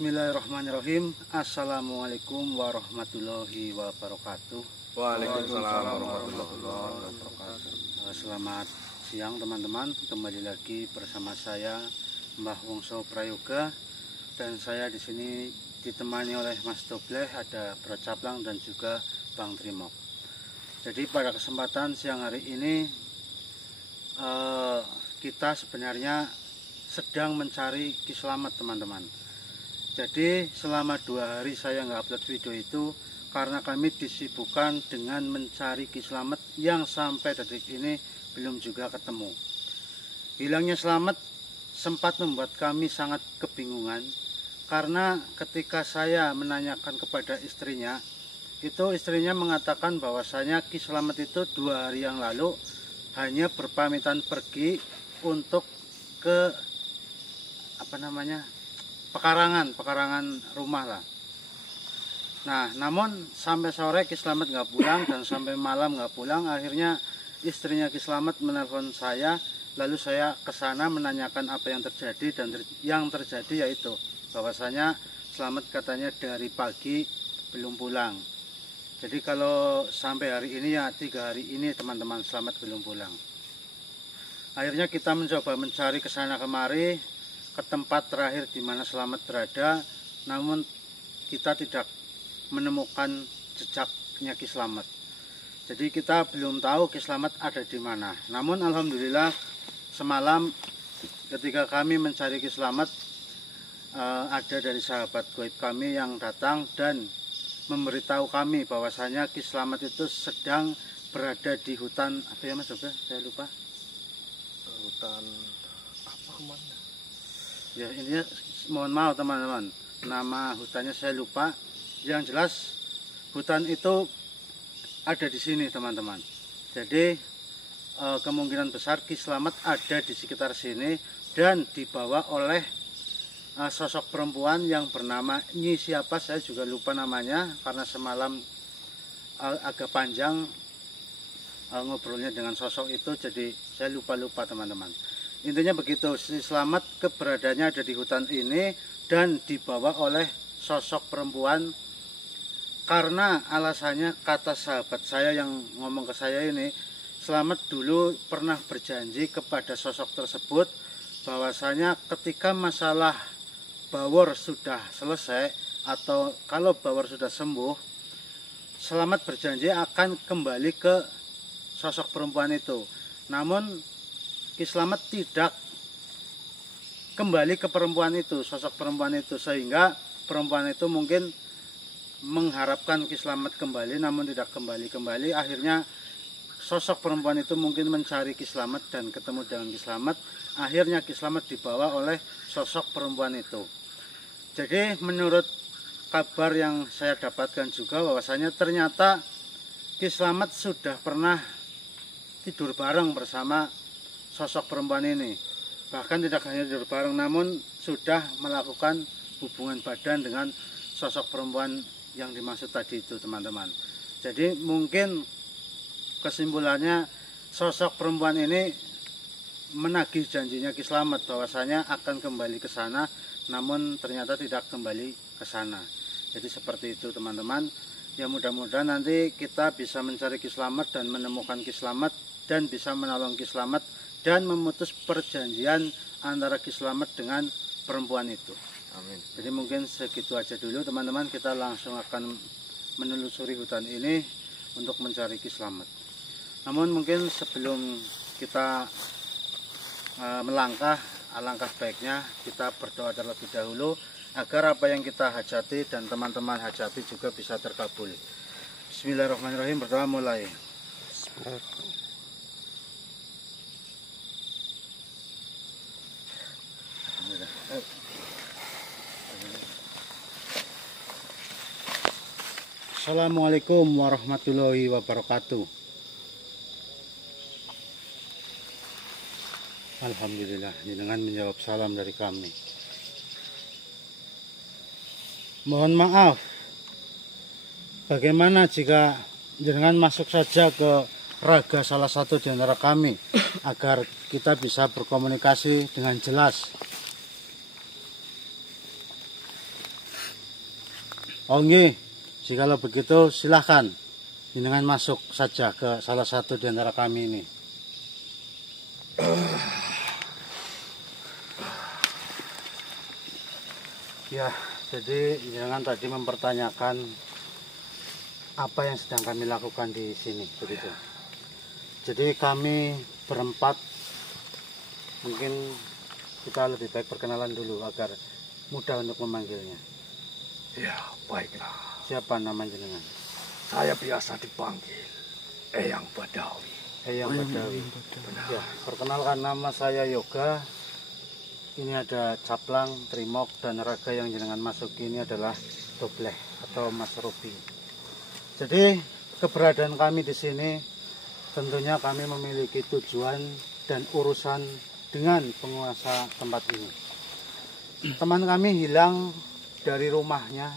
Bismillahirrahmanirrahim. Assalamualaikum warahmatullahi wabarakatuh. Waalaikumsalam warahmatullahi wabarakatuh. Selamat siang teman-teman. Kembali lagi bersama saya Mbah Wongso Prayoga, dan saya di sini ditemani oleh Mas Dobleh, ada Bro Caplang dan juga Bang Trimok. Jadi pada kesempatan siang hari ini kita sebenarnya sedang mencari Kislamet teman-teman. Jadi selama 2 hari saya nggak upload video itu karena kami disibukkan dengan mencari Kislamet yang sampai detik ini belum juga ketemu. Hilangnya Slamet sempat membuat kami sangat kebingungan, karena ketika saya menanyakan kepada istrinya, itu istrinya mengatakan bahwasanya Kislamet itu 2 hari yang lalu hanya berpamitan pergi untuk ke pekarangan rumah lah. Nah, namun sampai sore Kislamet nggak pulang dan sampai malam nggak pulang. Akhirnya istrinya Kislamet menelpon saya, lalu saya ke sana menanyakan apa yang terjadi, dan yang terjadi yaitu bahwasanya Slamet katanya dari pagi belum pulang. Jadi kalau sampai hari ini ya 3 hari ini teman-teman Slamet belum pulang. Akhirnya kita mencoba mencari ke sana kemari, ke tempat terakhir di mana Slamet berada, namun kita tidak menemukan jejaknya Kislamet. Jadi kita belum tahu Kislamet ada di mana. Namun alhamdulillah semalam ketika kami mencari Kislamet, ada dari sahabat gaib kami yang datang dan memberitahu kami bahwasanya Kislamet itu sedang berada di hutan apa ya Mas Dobleh? Saya lupa. Hutan apa kemana? Ya intinya mohon maaf teman-teman, nama hutannya saya lupa. Yang jelas hutan itu ada di sini teman-teman. Jadi kemungkinan besar Kislamet ada di sekitar sini dan dibawa oleh sosok perempuan yang bernama Nyi siapa saya juga lupa namanya, karena semalam agak panjang ngobrolnya dengan sosok itu, jadi saya lupa teman-teman. Intinya begitu, Slamet keberadaannya ada di hutan ini dan dibawa oleh sosok perempuan, karena alasannya kata sahabat saya yang ngomong ke saya ini, Slamet dulu pernah berjanji kepada sosok tersebut bahwasanya ketika masalah Bawor sudah selesai atau kalau Bawor sudah sembuh, Slamet berjanji akan kembali ke sosok perempuan itu. Namun Kislamet tidak kembali ke perempuan itu, sosok perempuan itu, sehingga perempuan itu mungkin mengharapkan Kislamet kembali namun tidak kembali. Akhirnya sosok perempuan itu mungkin mencari Kislamet dan ketemu dengan Kislamet. Akhirnya Kislamet dibawa oleh sosok perempuan itu. Jadi menurut kabar yang saya dapatkan juga bahwasanya ternyata Kislamet sudah pernah tidur bareng bersama sosok perempuan ini. Bahkan tidak hanya tidur bareng, namun sudah melakukan hubungan badan dengan sosok perempuan yang dimaksud tadi itu teman-teman. Jadi mungkin kesimpulannya sosok perempuan ini menagih janjinya Kislamet bahwasanya akan kembali ke sana, namun ternyata tidak kembali ke sana. Jadi seperti itu teman-teman. Ya mudah-mudahan nanti kita bisa mencari Kislamet dan menemukan Kislamet dan bisa menolong Kislamet dan memutus perjanjian antara Kislamet dengan perempuan itu. Amin. Jadi mungkin segitu aja dulu teman-teman. Kita langsung akan menelusuri hutan ini untuk mencari Kislamet. Namun mungkin sebelum kita melangkah, alangkah baiknya kita berdoa terlebih dahulu agar apa yang kita hajati dan teman-teman hajati juga bisa terkabul. Bismillahirrahmanirrahim. Berdoa mulai. Assalamualaikum warahmatullahi wabarakatuh. Alhamdulillah dengan menjawab salam dari kami. Mohon maaf, bagaimana jika jenengan masuk saja ke raga salah satu di antara kami agar kita bisa berkomunikasi dengan jelas. Oh nggih, jikalau begitu silahkan jenengan masuk saja ke salah satu di antara kami ini. Ya, jadi jenengan tadi mempertanyakan apa yang sedang kami lakukan di sini, begitu. Jadi kami berempat, mungkin kita lebih baik perkenalan dulu agar mudah untuk memanggilnya. Ya, baiklah. Siapa nama jenengan? Saya biasa dipanggil Eyang Badawi. Eyang Badawi. Ya, perkenalkan nama saya Yoga. Ini ada Caplang, Trimok, dan raga yang jenengan masuki ini adalah Dobleh atau Mas Robi. Jadi keberadaan kami di sini tentunya kami memiliki tujuan dan urusan dengan penguasa tempat ini. Teman kami hilang dari rumahnya,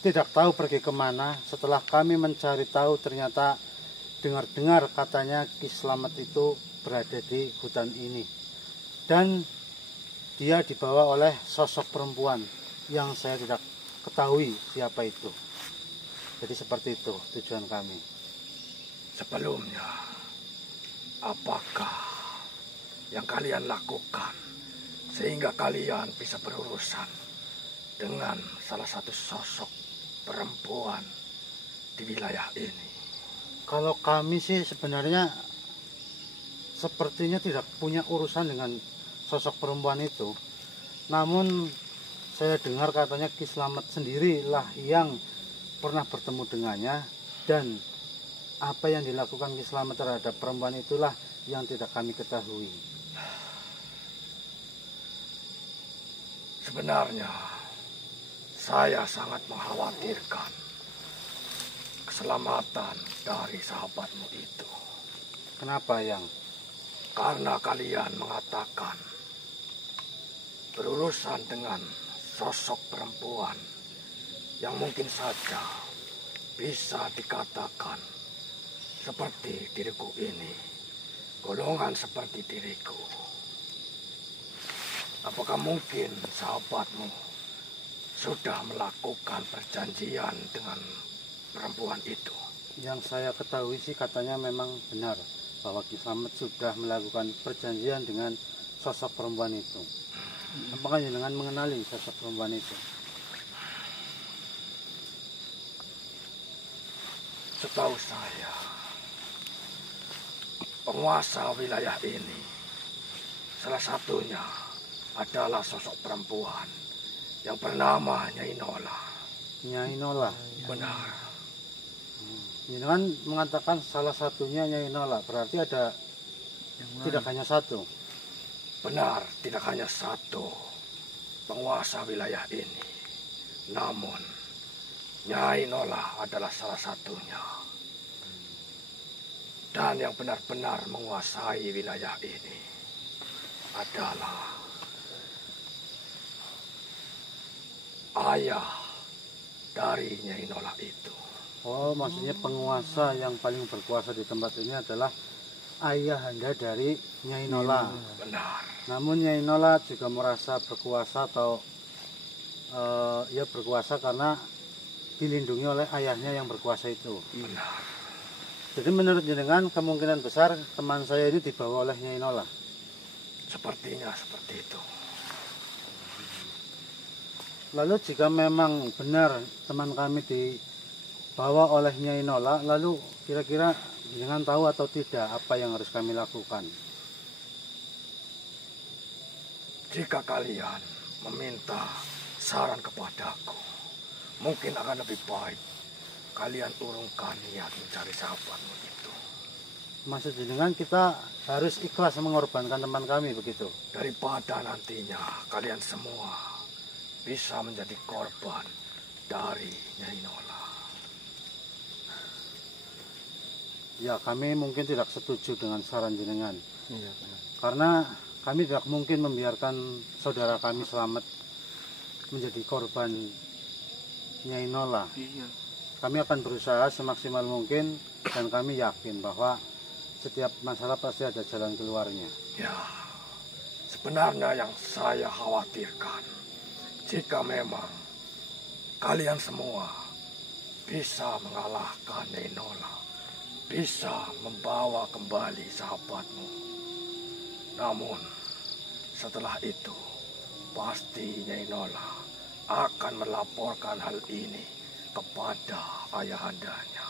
tidak tahu pergi kemana. Setelah kami mencari tahu, ternyata dengar-dengar katanya Ki Slamet itu berada di hutan ini. Dan dia dibawa oleh sosok perempuan yang saya tidak ketahui siapa itu. Jadi seperti itu tujuan kami. Sebelumnya, apakah yang kalian lakukan sehingga kalian bisa berurusan dengan salah satu sosok perempuan di wilayah ini? Kalau kami sih sebenarnya sepertinya tidak punya urusan dengan sosok perempuan itu. Namun saya dengar katanya Ki Slamet sendirilah yang pernah bertemu dengannya, dan apa yang dilakukan Ki Slamet terhadap perempuan itulah yang tidak kami ketahui. Sebenarnya saya sangat mengkhawatirkan keselamatan dari sahabatmu itu. Kenapa, Yang? Karena kalian mengatakan berurusan dengan sosok perempuan yang mungkin saja bisa dikatakan seperti diriku ini, golongan seperti diriku. Apakah mungkin sahabatmu sudah melakukan perjanjian dengan perempuan itu? Yang saya ketahui sih katanya memang benar bahwa Ki Slamet sudah melakukan perjanjian dengan sosok perempuan itu. Apakah jenengan mengenali sosok perempuan itu? Setahu saya, penguasa wilayah ini salah satunya adalah sosok perempuan yang bernama Nyai Nola. Nyai Nola. Benar. Jenengan mengatakan salah satunya Nyai Nola, berarti ada tidak hanya satu. Benar, tidak hanya satu penguasa wilayah ini. Namun, Nyai Nola adalah salah satunya. Dan yang benar-benar menguasai wilayah ini adalah ayah dari Nyai Nola itu. Oh, maksudnya penguasa yang paling berkuasa di tempat ini adalah ayahanda dari Nyai Nola. Benar. Namun Nyai Nola juga merasa berkuasa atau ya berkuasa karena dilindungi oleh ayahnya yang berkuasa itu. Benar. Jadi menurut jenengan kemungkinan besar teman saya ini dibawa oleh Nyai Nola. Sepertinya seperti itu. Lalu jika memang benar teman kami dibawa oleh Nyai Nola, lalu kira-kira jenengan tahu atau tidak apa yang harus kami lakukan? Jika kalian meminta saran kepadaku, mungkin akan lebih baik kalian urungkan niat mencari sahabatmu itu. Maksud jenengan kita harus ikhlas mengorbankan teman kami begitu? Daripada nantinya kalian semua bisa menjadi korban dari Nyai Nola. Ya, kami mungkin tidak setuju dengan saran jenengan. Karena kami tidak mungkin membiarkan saudara kami Slamet menjadi korban Nyai Nola. Kami akan berusaha semaksimal mungkin dan kami yakin bahwa setiap masalah pasti ada jalan keluarnya. Ya, sebenarnya yang saya khawatirkan, jika memang kalian semua bisa mengalahkan Nyai Nola, bisa membawa kembali sahabatmu. Namun setelah itu pasti Nyai Nola akan melaporkan hal ini kepada ayahandanya.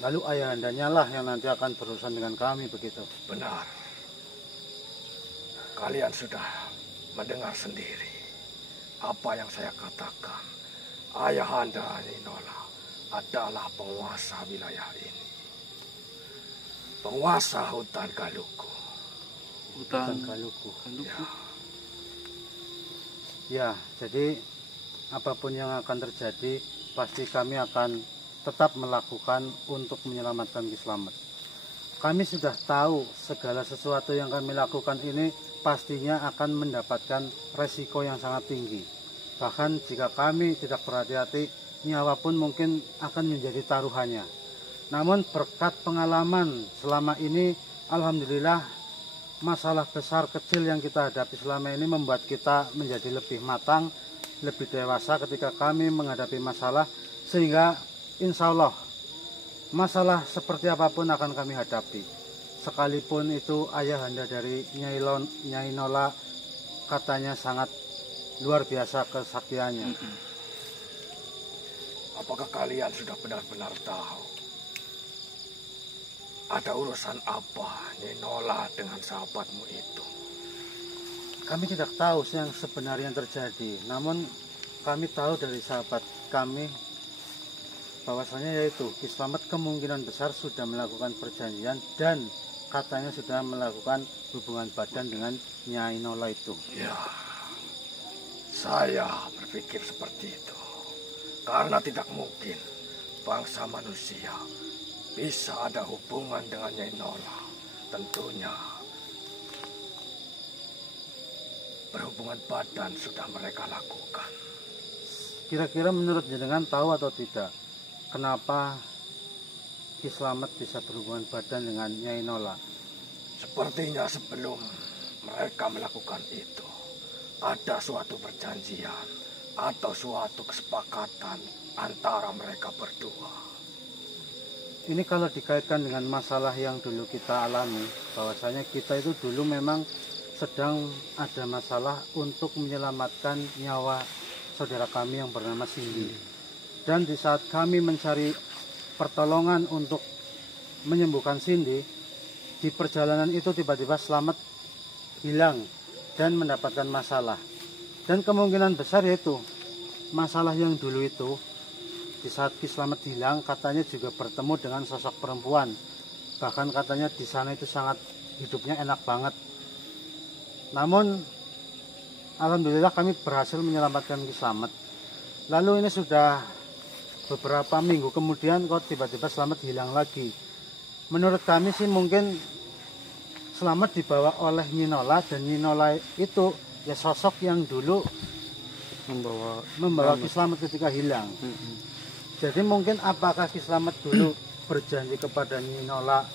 Lalu ayahandanya lah yang nanti akan berurusan dengan kami, begitu? Benar. Kalian sudah mendengar sendiri apa yang saya katakan. Ayahanda Nyai Nola adalah penguasa wilayah ini. Penguasa hutan Galuku. Hutan Galuku. Ya. Ya, jadi apapun yang akan terjadi, pasti kami akan tetap melakukan untuk menyelamatkan Ki Slamet. Kami sudah tahu segala sesuatu yang kami lakukan ini pastinya akan mendapatkan resiko yang sangat tinggi. Bahkan jika kami tidak berhati-hati, nyawa pun mungkin akan menjadi taruhannya. Namun berkat pengalaman selama ini, alhamdulillah masalah besar kecil yang kita hadapi selama ini membuat kita menjadi lebih matang, lebih dewasa ketika kami menghadapi masalah, sehingga insya Allah masalah seperti apapun akan kami hadapi. Sekalipun itu ayahanda dari Nyai Nola katanya sangat luar biasa kesaktiannya. Apakah kalian sudah benar-benar tahu ada urusan apa Nyai Nola dengan sahabatmu itu? Kami tidak tahu yang sebenarnya terjadi, namun kami tahu dari sahabat kami bahwasanya yaitu Ki Slamet kemungkinan besar sudah melakukan perjanjian dan katanya sudah melakukan hubungan badan dengan Nyai Nola itu. Ya, saya berpikir seperti itu. Karena tidak mungkin bangsa manusia bisa ada hubungan dengan Nyai Nola. Tentunya berhubungan badan sudah mereka lakukan. Kira-kira menurut jenengan tahu atau tidak kenapa Ki Slamet bisa berhubungan badan dengan Nyai Nola? Sepertinya sebelum mereka melakukan itu, ada suatu perjanjian atau suatu kesepakatan antara mereka berdua. Ini kalau dikaitkan dengan masalah yang dulu kita alami, bahwasanya kita itu dulu memang sedang ada masalah untuk menyelamatkan nyawa saudara kami yang bernama Cindy. Dan di saat kami mencari pertolongan untuk menyembuhkan Cindy, di perjalanan itu tiba-tiba Slamet hilang dan mendapatkan masalah. Dan kemungkinan besar yaitu masalah yang dulu itu, di saat Ki Slamet hilang katanya juga bertemu dengan sosok perempuan. Bahkan katanya di sana itu sangat hidupnya enak banget. Namun alhamdulillah kami berhasil menyelamatkan Ki Slamet. Lalu ini sudah beberapa minggu kemudian kok tiba-tiba Slamet hilang lagi. Menurut kami sih mungkin Slamet dibawa oleh Nyai Nola, dan Nyai Nola itu ya sosok yang dulu membawa Ki Slamet ketika hilang. Jadi mungkin apakah Ki Slamet dulu berjanji kepada Nyai Nola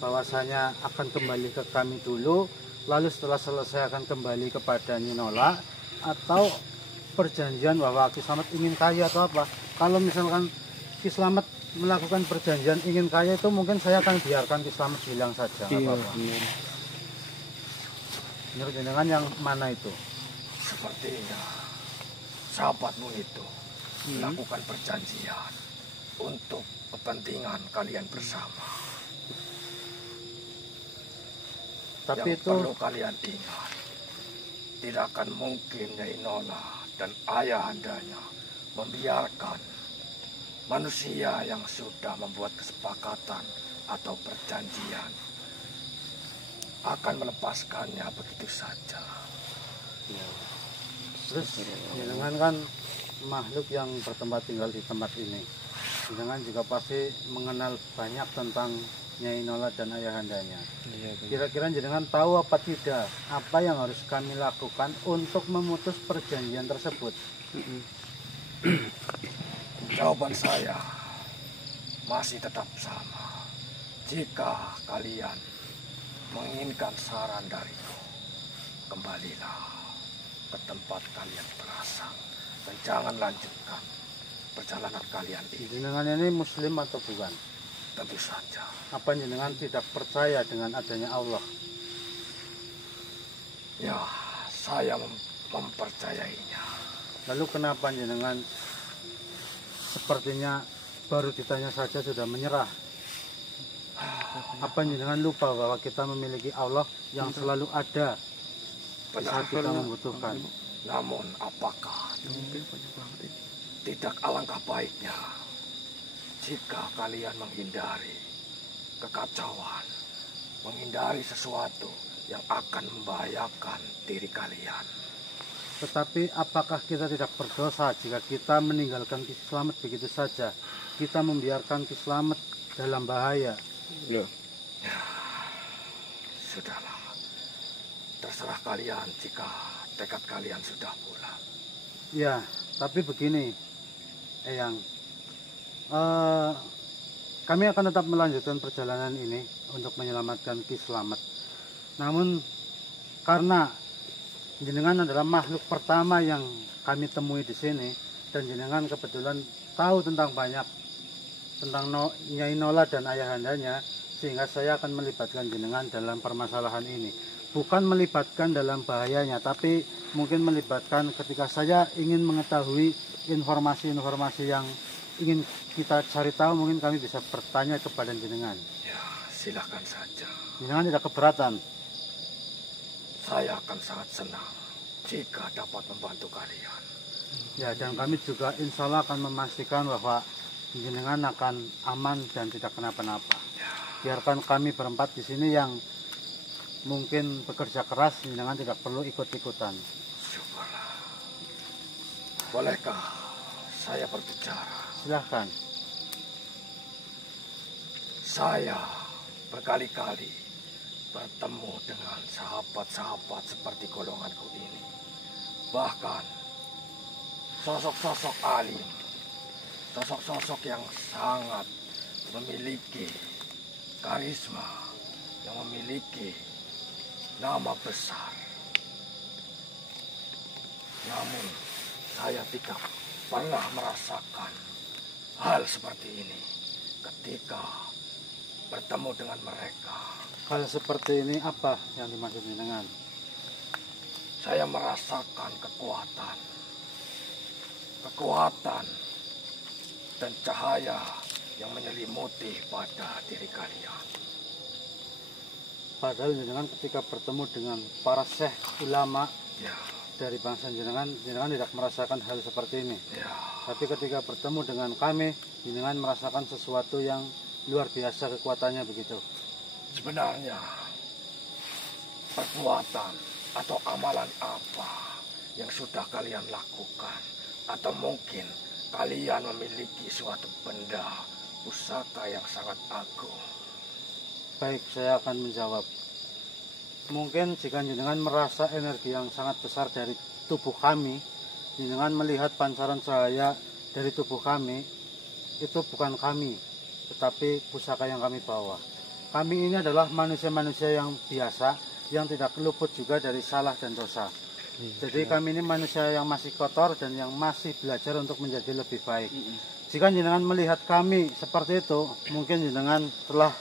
bahwasanya akan kembali ke kami dulu, lalu setelah selesai akan kembali kepada Nyai Nola, atau perjanjian bahwa Ki Slamet ingin kaya atau apa? Kalau misalkan Ki Slamet melakukan perjanjian ingin kaya itu, mungkin saya akan biarkan Ki Slamet hilang saja. Iya, Menurut jenengan yang mana itu? Sepertinya sahabatmu itu melakukan perjanjian untuk kepentingan kalian bersama. Tapi yang itu perlu kalian ingat, tidak akan mungkin Nyai Nola dan ayahandanya membiarkan manusia yang sudah membuat kesepakatan atau perjanjian akan melepaskannya begitu saja. terus jenengan kan makhluk yang bertempat tinggal di tempat ini. Jenengan juga pasti mengenal banyak tentang Nyai Nola dan ayahandanya. Kira-kira jenengan tahu apa tidak apa yang harus kami lakukan untuk memutus perjanjian tersebut? Jawaban saya masih tetap sama. Jika kalian menginginkan saran dariku, kembalilah ke tempat kalian berasal, ke dan jangan lanjutkan perjalanan kalian ini. Jenengan ini muslim atau bukan? Tentu saja. Apa jenengan tidak percaya dengan adanya Allah? Ya, saya mempercayainya. Lalu kenapa jenengan sepertinya baru ditanya saja sudah menyerah? Apa jenengan lupa bahwa kita memiliki Allah yang selalu ada saat kita membutuhkan? Namun apakah tidak alangkah baiknya jika kalian menghindari kekacauan, menghindari sesuatu yang akan membahayakan diri kalian? Tetapi apakah kita tidak berdosa jika kita meninggalkan Ki Slamet begitu saja? Kita membiarkan Ki Slamet dalam bahaya. Ya, sudahlah. Terserah kalian jika tekad kalian sudah bulat. Ya, tapi begini, Eyang. Kami akan tetap melanjutkan perjalanan ini untuk menyelamatkan Ki Slamet. Namun karena jenengan adalah makhluk pertama yang kami temui di sini dan jenengan kebetulan tahu tentang banyak tentang Nyai Nola dan ayahandanya, sehingga saya akan melibatkan jenengan dalam permasalahan ini. Bukan melibatkan dalam bahayanya, tapi mungkin melibatkan ketika saya ingin mengetahui informasi-informasi yang ingin kita cari tahu, mungkin kami bisa bertanya kepada jenengan. Ya, silakan saja. Jenengan tidak keberatan? Saya akan sangat senang jika dapat membantu kalian. Ya, dan kami juga insya Allah akan memastikan bahwa jenengan akan aman dan tidak kenapa-napa. Ya. Biarkan kami berempat di sini yang mungkin bekerja keras, jenengan tidak perlu ikut-ikutan. Syukurlah. Bolehkah saya berbicara? Silahkan. Saya berkali-kali bertemu dengan sahabat-sahabat seperti golonganku ini. Bahkan sosok-sosok alim, sosok-sosok yang sangat memiliki karisma, yang memiliki nama besar. Namun saya tidak pernah merasakan hal seperti ini ketika bertemu dengan mereka. Hal seperti ini apa yang dimaksud jenengan? Saya merasakan kekuatan dan cahaya yang menyelimuti pada diri kalian. Padahal jenengan ketika bertemu dengan para syekh ulama Ya, dari bangsa jenengan tidak merasakan hal seperti ini. ya, Tapi ketika bertemu dengan kami, jenengan merasakan sesuatu yang luar biasa kekuatannya begitu. sebenarnya perbuatan atau amalan apa yang sudah kalian lakukan, atau mungkin kalian memiliki suatu benda pusaka yang sangat agung? Baik, saya akan menjawab. Mungkin jika jenengan merasa energi yang sangat besar dari tubuh kami, jenengan melihat pancaran cahaya dari tubuh kami, itu bukan kami, tetapi pusaka yang kami bawa. Kami ini adalah manusia-manusia yang biasa, yang tidak luput juga dari salah dan dosa. Jadi kami ini manusia yang masih kotor dan yang masih belajar untuk menjadi lebih baik. Jika jenengan melihat kami seperti itu, mungkin jenengan telah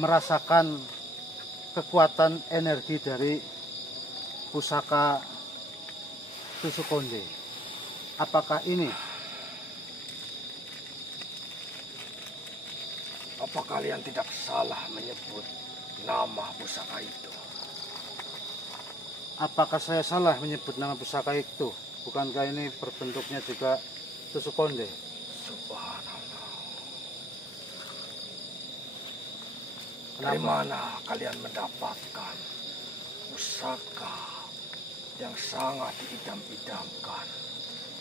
merasakan kekuatan energi dari pusaka tusuk konde. Apakah ini? Apa kalian tidak salah menyebut nama pusaka itu? Apakah saya salah menyebut nama pusaka itu? Bukankah ini berbentuknya juga tusuk konde? Subhanallah. Kenapa? Dari mana kalian mendapatkan pusaka yang sangat diidam-idamkan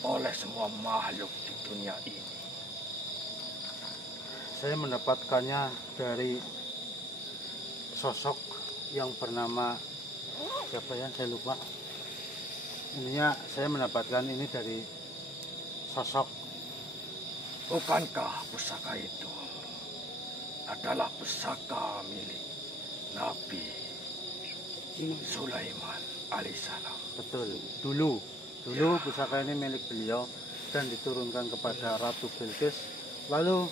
oleh semua makhluk di dunia ini? Saya mendapatkannya dari sosok yang bernama siapa ya, saya lupa. Intinya saya mendapatkan ini dari sosok. Bukankah pusaka itu adalah pusaka milik Nabi Sulaiman alaihissalam? Betul, dulu Dulu pusaka ini milik beliau dan diturunkan kepada Ratu Bilqis, lalu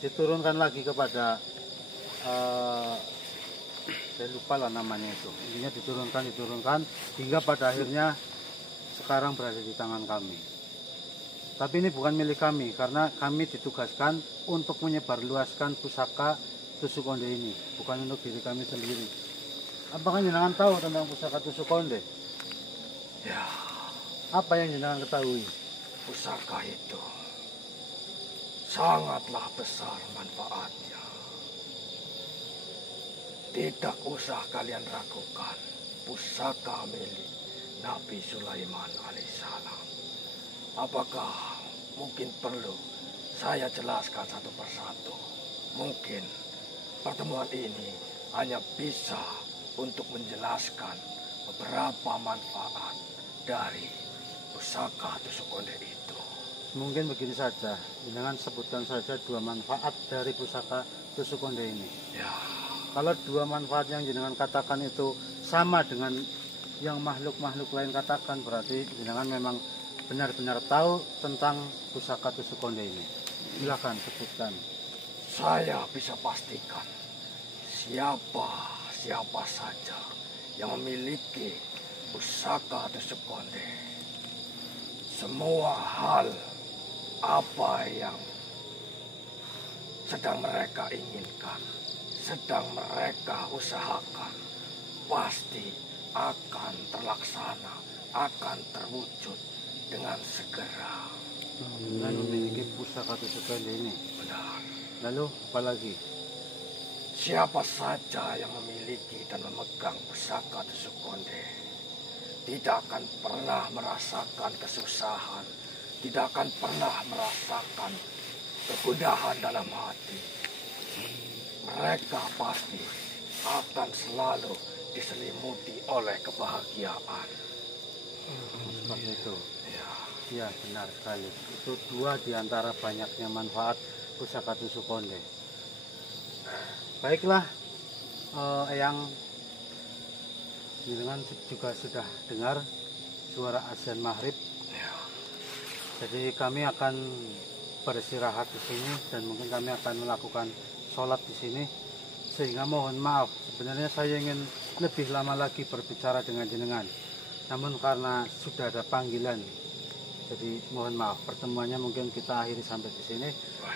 diturunkan lagi kepada saya lupa lah namanya itu. Intinya diturunkan hingga pada akhirnya sekarang berada di tangan kami. Tapi ini bukan milik kami karena kami ditugaskan untuk menyebarluaskan pusaka tusuk konde ini, bukan untuk diri kami sendiri. Apakah jenengan tahu tentang pusaka tusuk konde? Ya, Apa yang jenengan ketahui? pusaka itu sangatlah besar manfaatnya. Tidak usah kalian ragukan, pusaka milik Nabi Sulaiman alaihissalam. Apakah mungkin perlu saya jelaskan satu persatu? Mungkin pertemuan ini hanya bisa untuk menjelaskan beberapa manfaat dari pusaka tusuk konde itu. Mungkin begini saja, jenengan sebutkan saja 2 manfaat dari pusaka tusuk konde ini. Ya, Kalau 2 manfaat yang jenengan katakan itu sama dengan yang makhluk-makhluk lain katakan, berarti jenengan memang benar-benar tahu tentang pusaka tusuk konde ini. Silakan sebutkan. saya bisa pastikan siapa saja yang memiliki pusaka tusuk konde. Semua hal apa yang sedang mereka inginkan, sedang mereka usahakan, pasti akan terlaksana, akan terwujud dengan segera. Dengan memiliki pusaka tusuk konde ini. Benar. Lalu apalagi? Siapa saja yang memiliki dan memegang pusaka tusuk konde tidak akan pernah merasakan kesusahan, tidak akan pernah merasakan kegundahan dalam hati. Mereka pasti akan selalu diselimuti oleh kebahagiaan. Seperti itu. Ya, Ya, benar sekali. Itu 2 di antara banyaknya manfaat pusaka tusuk konde. Baiklah, Eyang, jenengan juga sudah dengar suara azan maghrib. ya. Jadi kami akan beristirahat di sini dan mungkin kami akan melakukan sholat di sini. Sehingga mohon maaf, sebenarnya saya ingin lebih lama lagi berbicara dengan jenengan. Namun karena sudah ada panggilan, jadi mohon maaf, pertemuannya mungkin kita akhiri sampai di sini.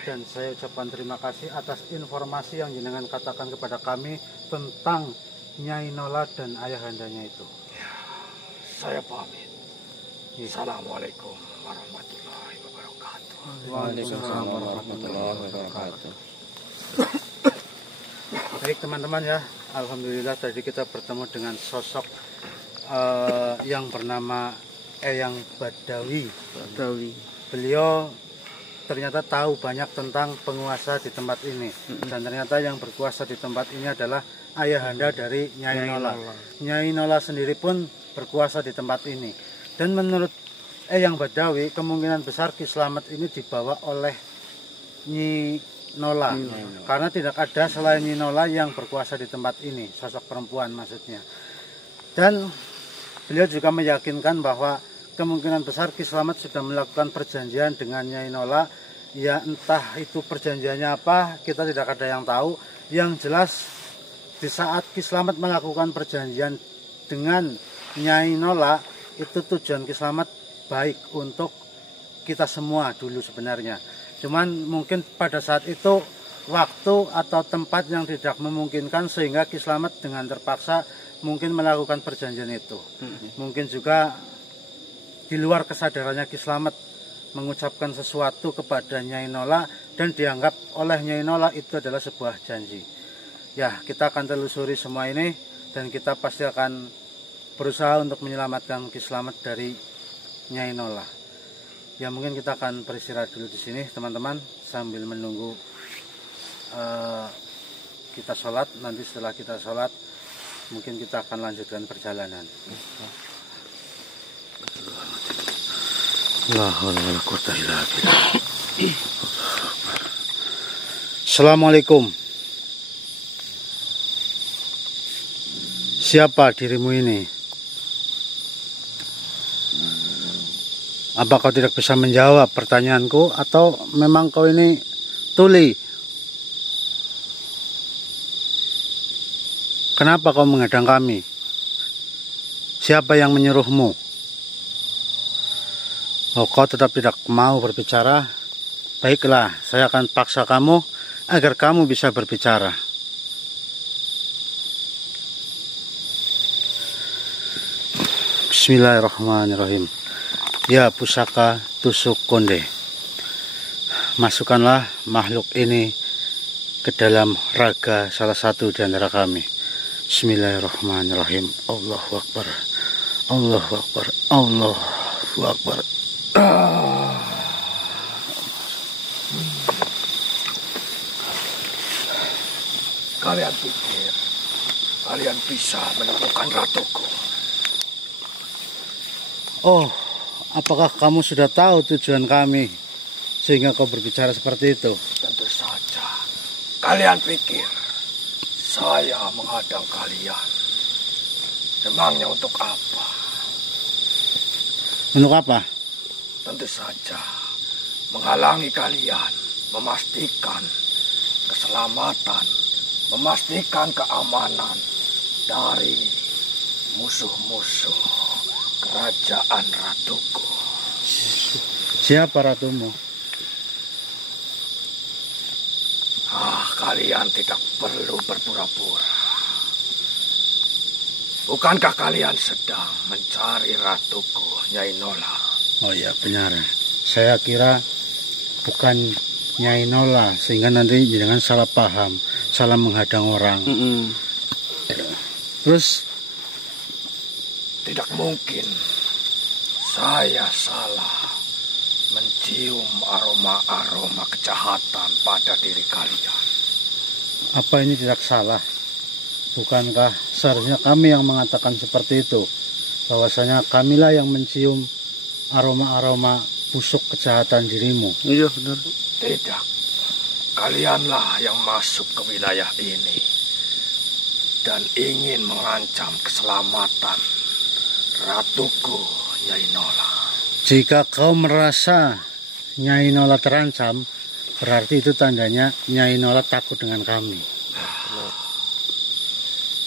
Dan saya ucapkan terima kasih atas informasi yang jenengan katakan kepada kami tentang Nyai Nola dan ayahandanya itu. Saya pamit. Ya. Assalamualaikum warahmatullahi wabarakatuh. Waalaikumsalam warahmatullahi wabarakatuh. Baik teman-teman ya, alhamdulillah tadi kita bertemu dengan sosok yang bernama Eyang Badawi. Beliau ternyata tahu banyak tentang penguasa di tempat ini, dan ternyata yang berkuasa di tempat ini adalah ayahanda dari Nyai Nola. Nyai Nola sendiri pun berkuasa di tempat ini, dan menurut Eyang Badawi kemungkinan besar Ki Slamet ini dibawa oleh Nyi Nola, karena tidak ada selain Nyi Nola yang berkuasa di tempat ini, sosok perempuan maksudnya. Dan beliau juga meyakinkan bahwa kemungkinan besar Ki Slamet sudah melakukan perjanjian dengan Nyai Nola. Ya entah itu perjanjiannya apa, kita tidak ada yang tahu. Yang jelas di saat Ki Slamet melakukan perjanjian dengan Nyai Nola, itu tujuan Ki Slamet baik untuk kita semua dulu sebenarnya. Cuman mungkin pada saat itu waktu atau tempat yang tidak memungkinkan sehingga Ki Slamet dengan terpaksa mungkin melakukan perjanjian itu. Mungkin juga di luar kesadarannya Ki Slamet mengucapkan sesuatu kepada Nyai Nola dan dianggap oleh Nyai Nola itu adalah sebuah janji. Ya, kita akan telusuri semua ini dan kita pasti akan berusaha untuk menyelamatkan Ki Slamet dari Nyai Nola. Ya, mungkin kita akan beristirahat dulu di sini teman-teman sambil menunggu kita sholat. Nanti setelah kita sholat mungkin kita akan lanjutkan perjalanan. Assalamualaikum. Siapa dirimu ini? Apa kau tidak bisa menjawab pertanyaanku atau memang kau ini tuli? Kenapa kau menghadang kami? Siapa yang menyuruhmu? Oh, kau tetap tidak mau berbicara? Baiklah, saya akan paksa kamu agar kamu bisa berbicara. Bismillahirrahmanirrahim. Ya pusaka tusuk konde, masukkanlah makhluk ini ke dalam raga salah satu di antara kami. Bismillahirrahmanirrahim. Allahu Akbar. Allahu Akbar. Allahu Akbar. Kalian pikir kalian bisa menemukan ratuku? Oh, apakah kamu sudah tahu tujuan kami sehingga kau berbicara seperti itu? Tentu saja. Kalian pikir saya menghadang kalian? Memangnya untuk apa? Untuk apa? Tentu saja menghalangi kalian, memastikan keselamatan, memastikan keamanan dari musuh-musuh kerajaan ratuku. Siapa ratumu? Kalian tidak perlu berpura-pura. Bukankah kalian sedang mencari ratuku, Nyai Nola? Oh iya, benar. Saya kira bukan Nyai Nola, sehingga nanti jangan salah paham, salah menghadang orang. Terus? Tidak mungkin saya salah mencium aroma-aroma kejahatan pada diri kalian. Apa ini tidak salah? Bukankah seharusnya kami yang mengatakan seperti itu? Bahwasanya kamilah yang mencium aroma-aroma busuk kejahatan dirimu. Iya benar. Tidak. Kalianlah yang masuk ke wilayah ini dan ingin mengancam keselamatan ratuku, Nyai Nola. Jika kau merasa Nyai Nola terancam, berarti itu tandanya Nyai Nola takut dengan kami.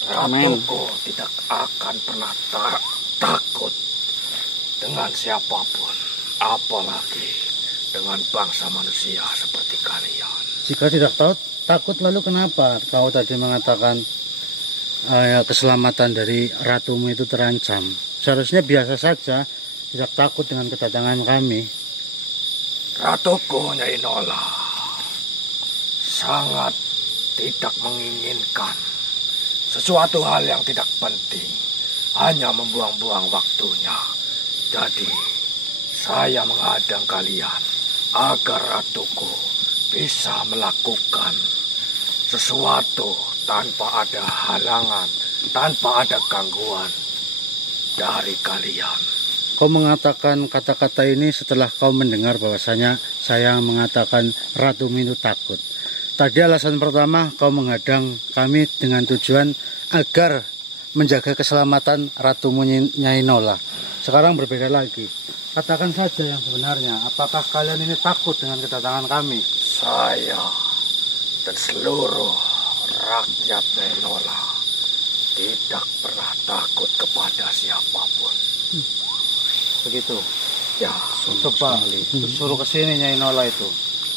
Ratuku tidak akan pernah takut dengan siapapun, apalagi dengan bangsa manusia seperti kalian. Jika tidak takut, lalu kenapa kau tadi mengatakan keselamatan dari ratumu itu terancam? Seharusnya biasa saja, tidak takut dengan kedatangan kami. Ratuku, Nyai Nola, sangat tidak menginginkan sesuatu hal yang tidak penting, hanya membuang-buang waktunya. Jadi, saya menghadang kalian agar ratuku bisa melakukan sesuatu tanpa ada halangan, tanpa ada gangguan dari kalian. Kau mengatakan kata-kata ini setelah kau mendengar bahwasanya saya mengatakan ratumu itu takut. Tadi alasan pertama kau menghadang kami dengan tujuan agar menjaga keselamatan ratumu Nyai Nola. Sekarang berbeda lagi. Katakan saja yang sebenarnya, apakah kalian ini takut dengan kedatangan kami? Saya dan seluruh rakyat Nyai Nola tidak pernah takut kepada siapapun. Begitu. Ya, Coba suruh ke sini Nyai Nola itu.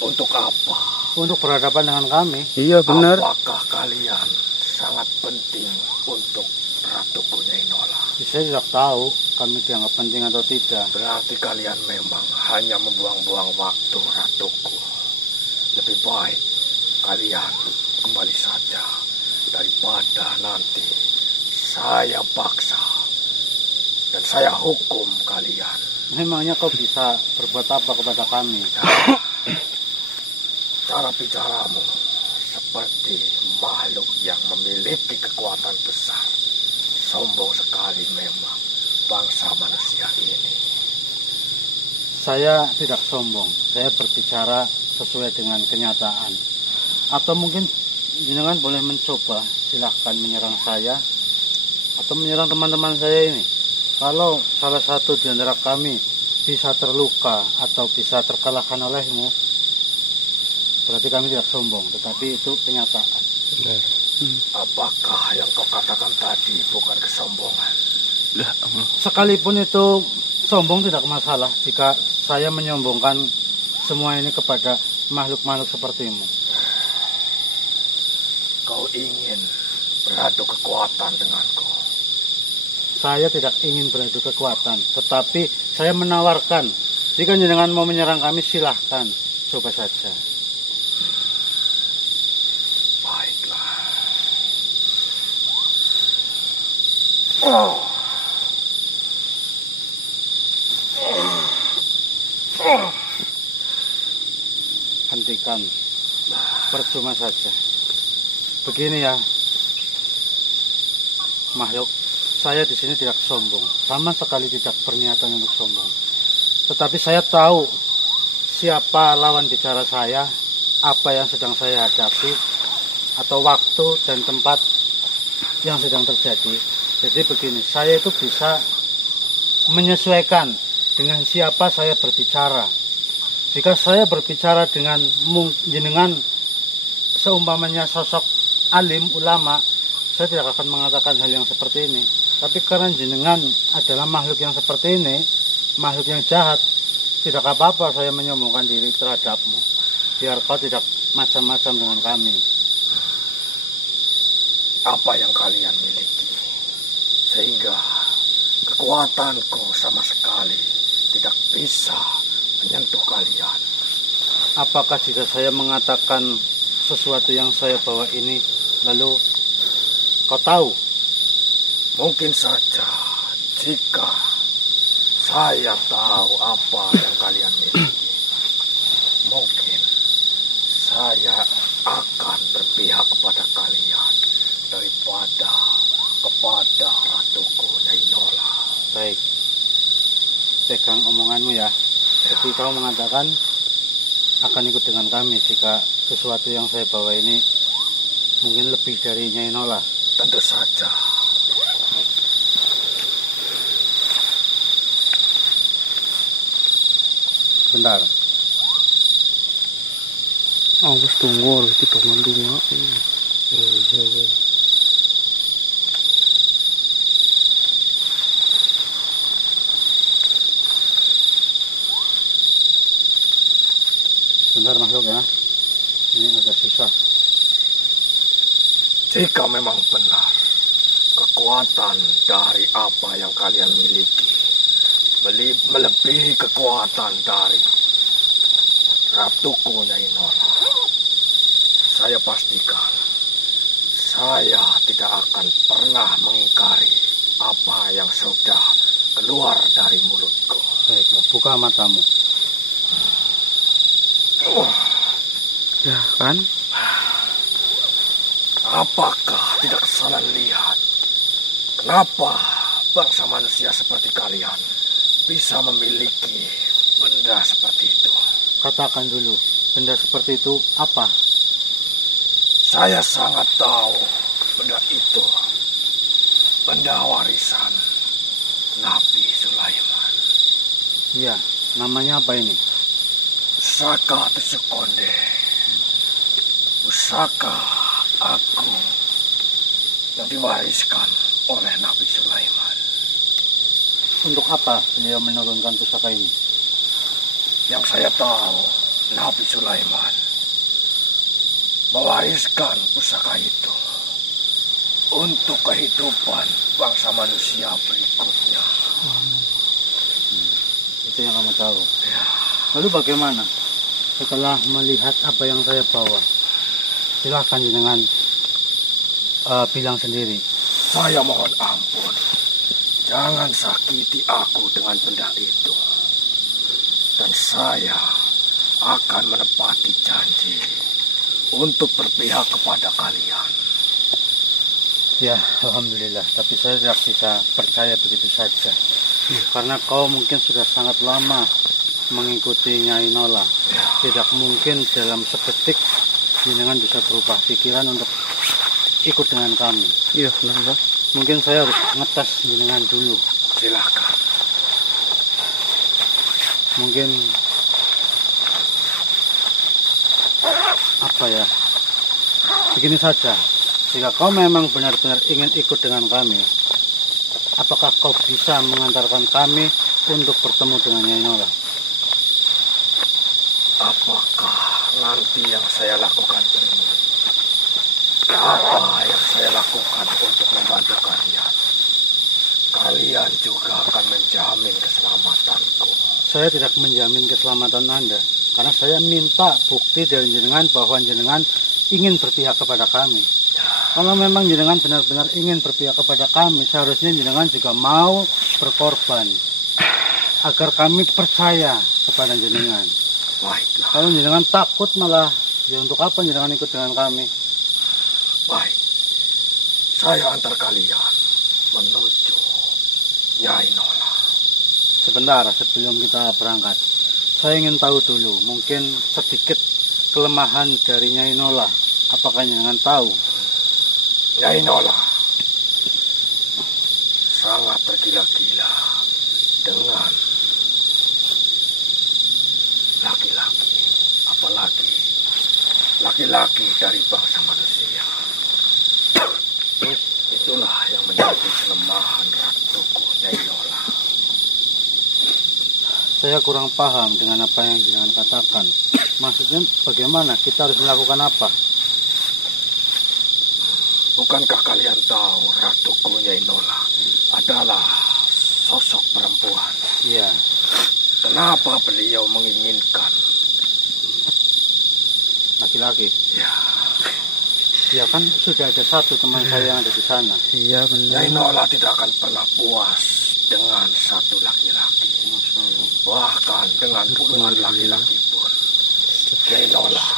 untuk apa? Untuk berhadapan dengan kami. Iya benar. Apakah kalian sangat penting untuk ratuku Nyai Nola? Saya tidak tahu kami dianggap penting atau tidak. Berarti kalian memang hanya membuang-buang waktu, ratuku. Lebih baik kalian kembali saja daripada nanti saya paksa dan saya hukum kalian. Memangnya kau bisa berbuat apa kepada kami? Cara bicaramu seperti makhluk yang memiliki kekuatan besar. Sombong sekali memang bangsa manusia ini. Saya tidak sombong. Saya berbicara sesuai dengan kenyataan. Atau mungkin jenengan boleh mencoba, silahkan menyerang saya atau menyerang teman-teman saya ini. Kalau salah satu di antara kami bisa terluka atau bisa terkalahkan olehmu, berarti kami tidak sombong, tetapi itu kenyataan. Benar. Apakah yang kau katakan tadi bukan kesombongan? Sekalipun itu sombong tidak masalah jika saya menyombongkan semua ini kepada makhluk-makhluk sepertimu. Kau ingin beradu kekuatan denganku? Saya tidak ingin beradu kekuatan, tetapi saya menawarkan, jika jenengan mau menyerang kami silahkan, coba saja. Baiklah. Oh. Hentikan, percuma saja. Begini ya, makhluk, saya di sini tidak sombong, sama sekali tidak berniatan untuk sombong. Tetapi saya tahu siapa lawan bicara saya, apa yang sedang saya hadapi, atau waktu dan tempat yang sedang terjadi. Jadi begini, saya itu bisa menyesuaikan dengan siapa saya berbicara. Jika saya berbicara dengan jenengan seumpamanya sosok alim, ulama, saya tidak akan mengatakan hal yang seperti ini. Tapi karena jenengan adalah makhluk yang seperti ini, makhluk yang jahat, tidak apa-apa saya menyombongkan diri terhadapmu. Biar kau tidak macam-macam dengan kami. Apa yang kalian miliki? Sehingga kekuatanku sama sekali tidak bisa menyentuh kalian. Apakah jika saya mengatakan sesuatu yang saya bawa ini, lalu kau tahu? Mungkin saja jika saya tahu apa yang kalian miliki, mungkin saya akan berpihak kepada kalian daripada kepada ratuku Nyai Nola. Baik, pegang omonganmu ya. Jadi kau mengatakan akan ikut dengan kami jika sesuatu yang saya bawa ini mungkin lebih dari Nyai Nola. Tentu saja. Bentar. Awas tunggu, harus ditongan dulu. Bentar makhluk ya. Ini agak susah. Jika memang benar kekuatan dari apa yang kalian miliki melebihi kekuatan dari ratuku Nyai Nola, saya pastikan saya tidak akan pernah mengingkari apa yang sudah keluar dari mulutku. Baiklah, buka matamu. Ya kan? Apakah tidak salah lihat? Kenapa bangsa manusia seperti kalian bisa memiliki benda seperti itu? Katakan dulu, benda seperti itu apa? Saya sangat tahu benda itu. Benda warisan Nabi Sulaiman. Iya, namanya apa ini? Pusaka tusuk konde. Pusaka agung yang diwariskan oleh Nabi Sulaiman. Untuk apa beliau menurunkan pusaka ini? Yang saya tahu, Nabi Sulaiman mewariskan pusaka itu untuk kehidupan bangsa manusia berikutnya. Itu yang kamu tahu. Ya. Lalu bagaimana setelah melihat apa yang saya bawa? Silahkan dengan bilang sendiri. Saya mohon ampun. Jangan sakiti aku dengan benda itu. Dan saya akan menepati janji untuk berpihak kepada kalian. Ya, alhamdulillah. Tapi saya tidak bisa percaya begitu saja. Karena kau mungkin sudah sangat lama mengikuti Nyai Nola. Tidak mungkin dalam seketik jenengan bisa berubah pikiran untuk ikut dengan kami. Iya, benar, Pak. Mungkin saya harus ngetes jenengan dulu. Silakan. mungkin apa ya, begini saja, jika kau memang benar-benar ingin ikut dengan kami, apakah kau bisa mengantarkan kami untuk bertemu dengan Nyai Nola? Apakah nanti yang saya lakukan ini? Apa yang saya lakukan untuk membantu kalian? Kalian juga akan menjamin keselamatanku. Saya tidak menjamin keselamatan Anda, karena saya minta bukti dari jenengan bahwa jenengan ingin berpihak kepada kami. Kalau memang jenengan benar-benar ingin berpihak kepada kami, seharusnya jenengan juga mau berkorban agar kami percaya kepada jenengan. Baiklah. Kalau jenengan takut malah, ya untuk apa jenengan ikut dengan kami? Baik. Saya antar kalian menuju Nyai Nola. Sebentar sebelum kita berangkat, saya ingin tahu dulu, mungkin sedikit kelemahan dari Nyai Nola. Apakah jenengan tahu? Nyai Nola sangat tergila-gila dengan laki-laki, apalagi laki-laki dari bangsa manusia. Itulah yang menjadi kelemahan ratuku Nyai Nola. Saya kurang paham dengan apa yang jenengan katakan. Maksudnya bagaimana? Kita harus melakukan apa? Bukankah kalian tahu ratuku Nyai Nola adalah sosok perempuan? Iya. Kenapa beliau menginginkan Laki-laki. ya Ya kan sudah ada satu teman saya yang ada di sana. Iya Nyai benar. Nola tidak akan pernah puas dengan satu laki-laki. Masya Allah. Bahkan dengan puluhan laki-laki pun Nyai Nola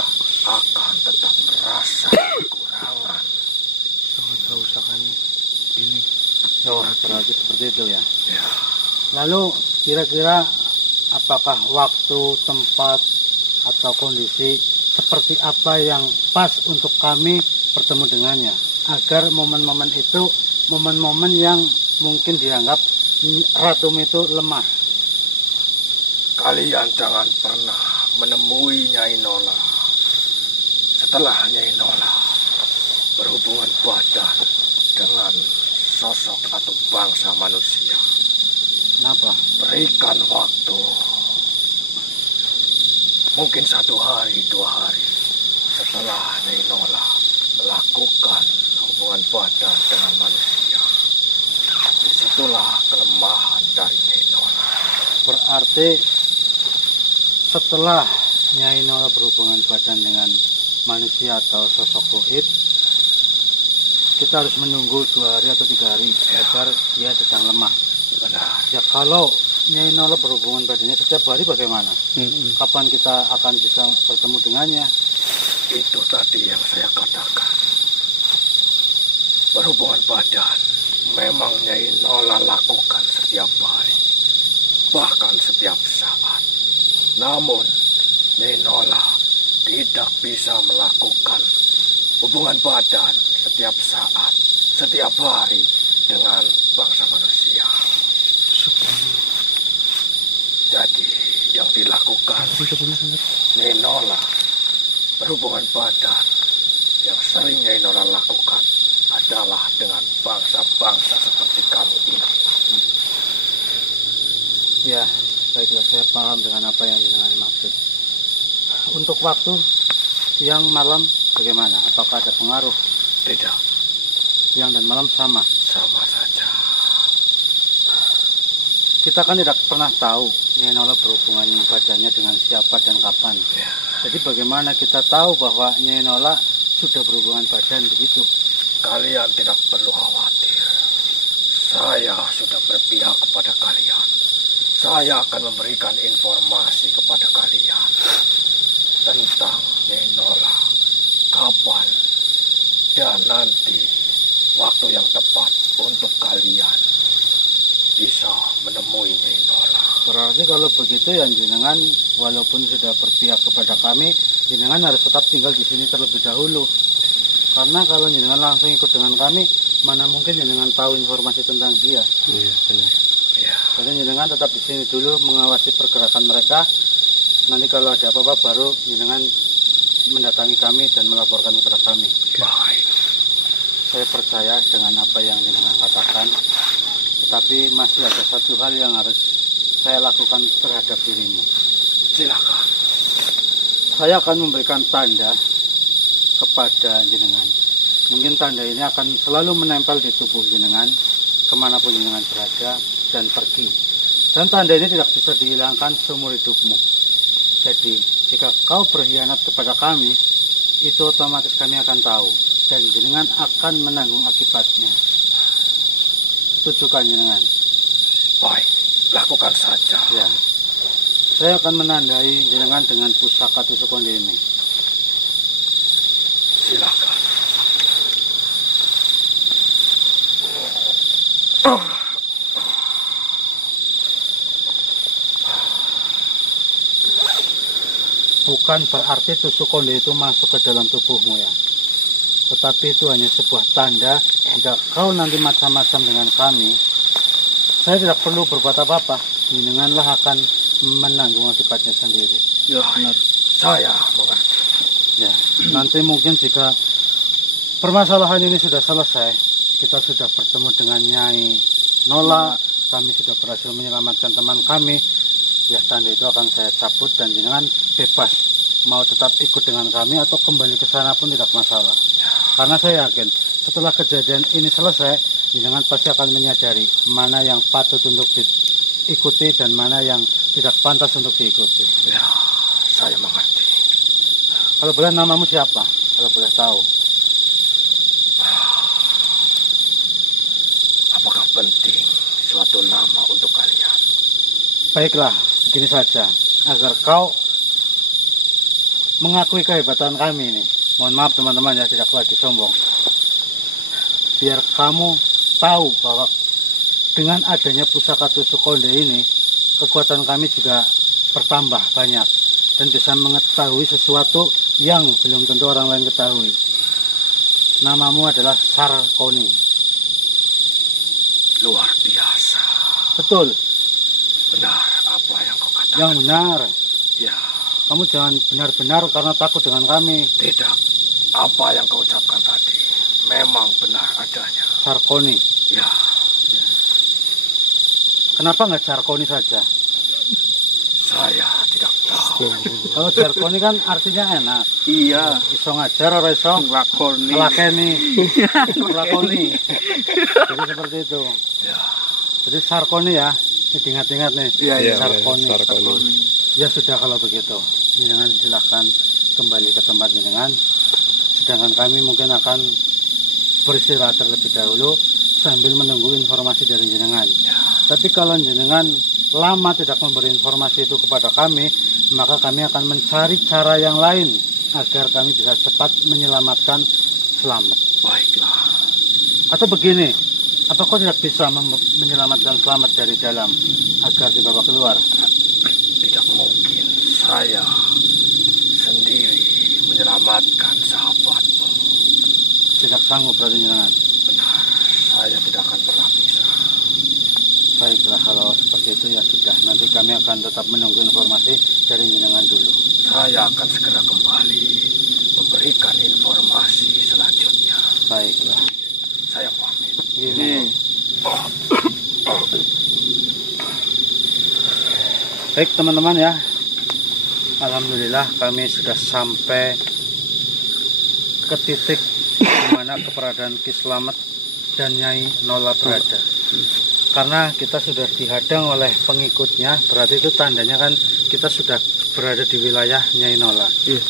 akan tetap merasa kekurangan. Sangat usahakan ini. Oh, berarti seperti itu ya. Ya, Lalu kira-kira apakah waktu, tempat, atau kondisi seperti apa yang pas untuk kami bertemu dengannya, agar momen-momen itu momen-momen yang mungkin dianggap Ratum itu lemah. kalian jangan pernah menemui Nyai Nola setelah Nyai Nola berhubungan badan dengan sosok atau bangsa manusia. Kenapa? Berikan waktu. Mungkin 1 hari, 2 hari setelah Nyai Nola melakukan hubungan badan dengan manusia. Disitulah kelemahan dari Nyai Nola. Berarti setelah Nyai Nola berhubungan badan dengan manusia atau sosok goib, kita harus menunggu 2 hari atau 3 hari agar dia sedang lemah. Benar. Ya kalau Nyai Nola berhubungan badannya setiap hari bagaimana? Kapan kita akan bisa bertemu dengannya? Itu tadi yang saya katakan. Berhubungan badan memang Nyai Nola lakukan setiap hari, bahkan setiap saat. Namun Nyai Nola tidak bisa melakukan hubungan badan setiap saat, setiap hari dengan bangsa manusia. Jadi yang dilakukan Nyai Nola berhubungan badan yang sering Nyai Nola lakukan adalah dengan bangsa-bangsa seperti kamu ini. Ya, baiklah, saya paham dengan apa yang jenengan maksud. Untuk waktu siang malam bagaimana? Apakah ada pengaruh? Tidak, Siang dan malam sama. sama saja. Kita kan tidak pernah tahu Nyai Nola berhubungan badannya dengan siapa dan kapan. Ya. Jadi bagaimana kita tahu bahwa Nyai Nola sudah berhubungan badan begitu? Kalian tidak perlu khawatir. Saya sudah berpihak kepada kalian. Saya akan memberikan informasi kepada kalian tentang Nyai Nola, kapan dan nanti waktu yang tepat untuk kalian bisa menemui Nyai Nola. Berarti kalau begitu ya jenengan walaupun sudah berpihak kepada kami, jenengan harus tetap tinggal di sini terlebih dahulu. Karena kalau jenengan langsung ikut dengan kami, mana mungkin jenengan tahu informasi tentang dia. Iya benar. Ya. Jadi jenengan tetap di sini dulu mengawasi pergerakan mereka. Nanti kalau ada apa-apa baru jenengan mendatangi kami dan melaporkan kepada kami. Baik. Saya percaya dengan apa yang jenengan katakan. Tetapi masih ada satu hal yang harus saya lakukan terhadap dirimu. Silakan. Saya akan memberikan tanda kepada jenengan. Mungkin tanda ini akan selalu menempel di tubuh jenengan kemanapun jenengan berada dan pergi. Dan tanda ini tidak bisa dihilangkan seumur hidupmu. Jadi jika kau berkhianat kepada kami, itu otomatis kami akan tahu dan jenengan akan menanggung akibatnya. Setujukan jenengan? Baik, lakukan saja. Ya. Saya akan menandai jenengan dengan pusaka tusuk konde ini. Silakan. Bukan berarti tusuk konde itu masuk ke dalam tubuhmu ya. Tetapi itu hanya sebuah tanda jika kau nanti macam-macam dengan kami, saya tidak perlu berbuat apa-apa. Jenenganlah akan menanggung akibatnya sendiri. Ya, benar. Saya mengerti. Ya, nanti mungkin jika permasalahan ini sudah selesai, kita sudah bertemu dengan Nyai Nola, kami sudah berhasil menyelamatkan teman kami, ya tanda itu akan saya cabut dan jenengan bebas mau tetap ikut dengan kami atau kembali ke sana pun tidak masalah. Karena saya yakin setelah kejadian ini selesai, jenengan pasti akan menyadari mana yang patut untuk diikuti dan mana yang tidak pantas untuk diikuti. Ya, saya mengerti. Kalau boleh namamu siapa? Kalau boleh tahu. Apakah penting suatu nama untuk kalian? Baiklah, begini saja. Agar kau mengakui kehebatan kami ini. Mohon maaf teman-teman ya, tidak lagi sombong. Biar kamu tahu bahwa dengan adanya pusaka tusuk konde ini, kekuatan kami juga bertambah banyak. Dan bisa mengetahui sesuatu yang belum tentu orang lain ketahui. Namamu adalah Sarkoni. Luar biasa. Betul. Benar apa yang kau katakan. Yang benar. Ya. Kamu jangan benar-benar karena takut dengan kami. Tidak. Apa yang kau ucapkan tadi memang benar adanya. Sarkoni. Ya. Kenapa nggak Sarkoni saja? Saya tidak tahu. Kalau Sarkoni kan artinya enak. Iya. Iso ngajar atau iso Lakoni. ngelakeni. Lakoni. Jadi seperti itu. Ya. Jadi Sarkoni ya. Ini ingat-ingat nih. Iya, Sarkoni. Sarkoni. Ya sudah kalau begitu. Jenengan silahkan kembali ke tempat jenengan. Sedangkan kami mungkin akan beristirahat terlebih dahulu sambil menunggu informasi dari jenengan. Ya. Tapi kalau jenengan lama tidak memberi informasi itu kepada kami, maka kami akan mencari cara yang lain agar kami bisa cepat menyelamatkan Slamet. Baiklah. Atau begini, apa kau tidak bisa menyelamatkan Slamet dari dalam agar dibawa keluar? Tidak mungkin saya sendiri menyelamatkan sahabatmu. Tidak sanggup berarti jenengan. Benar, saya tidak akan pernah bisa. Baiklah, kalau seperti itu ya sudah. Nanti kami akan tetap menunggu informasi dari jenengan dulu. Saya akan segera kembali memberikan informasi selanjutnya. Baiklah. Saya pamit. Ini. Baik teman-teman ya. Alhamdulillah kami sudah sampai ke titik di mana keberadaan Ki Slamet dan Nyai Nola berada. Karena kita sudah dihadang oleh pengikutnya, berarti itu tandanya kan kita sudah berada di wilayah Nyai Nola. Iya.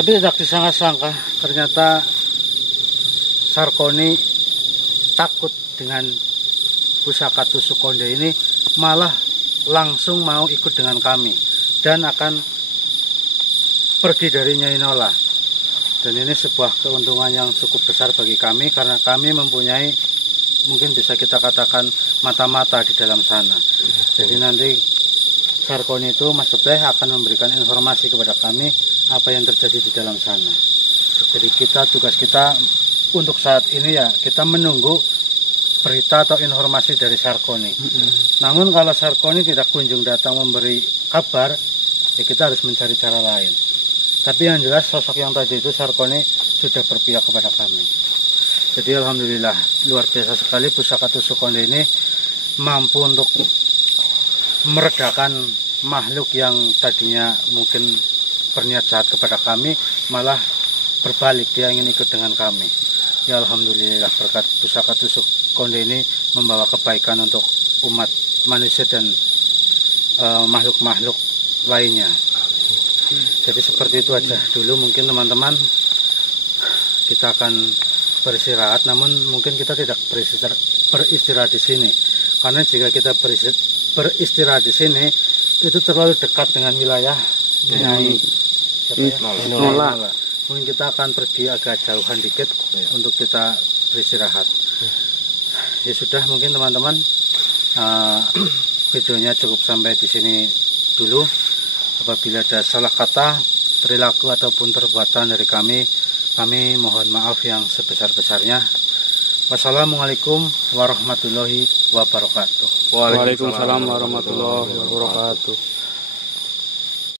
Tapi tidak disangka-sangka, ternyata Sarkoni takut dengan pusaka tusuk konde ini, malah langsung mau ikut dengan kami dan akan pergi dari Nyai Nola. Dan ini sebuah keuntungan yang cukup besar bagi kami karena kami mempunyai, mungkin bisa kita katakan, mata-mata di dalam sana. Jadi nanti Sarkoni itu Mas Bebleh akan memberikan informasi kepada kami apa yang terjadi di dalam sana. Jadi tugas kita untuk saat ini ya kita menunggu berita atau informasi dari Sarkoni. Namun kalau Sarkoni tidak kunjung datang memberi kabar, ya kita harus mencari cara lain. Tapi yang jelas sosok yang tadi itu Sarkoni sudah berpihak kepada kami. Jadi alhamdulillah luar biasa sekali Pusaka Tusuk Konde ini mampu untuk meredakan makhluk yang tadinya mungkin berniat jahat kepada kami, malah berbalik dia ingin ikut dengan kami. Ya alhamdulillah berkat Pusaka Tusuk Konde ini membawa kebaikan untuk umat manusia dan makhluk-makhluk lainnya. Jadi seperti itu aja dulu, mungkin teman-teman kita akan beristirahat, namun mungkin kita tidak beristirahat di sini, karena jika kita beristirahat di sini itu terlalu dekat dengan wilayah Nyai Nola. Mungkin kita akan pergi agak jauhan dikit untuk kita beristirahat. Ya sudah, mungkin teman-teman videonya cukup sampai di sini dulu. Apabila ada salah kata, perilaku ataupun perbuatan dari kami mohon maaf yang sebesar-besarnya. Wassalamualaikum warahmatullahi wabarakatuh. Waalaikumsalam warahmatullahi wabarakatuh.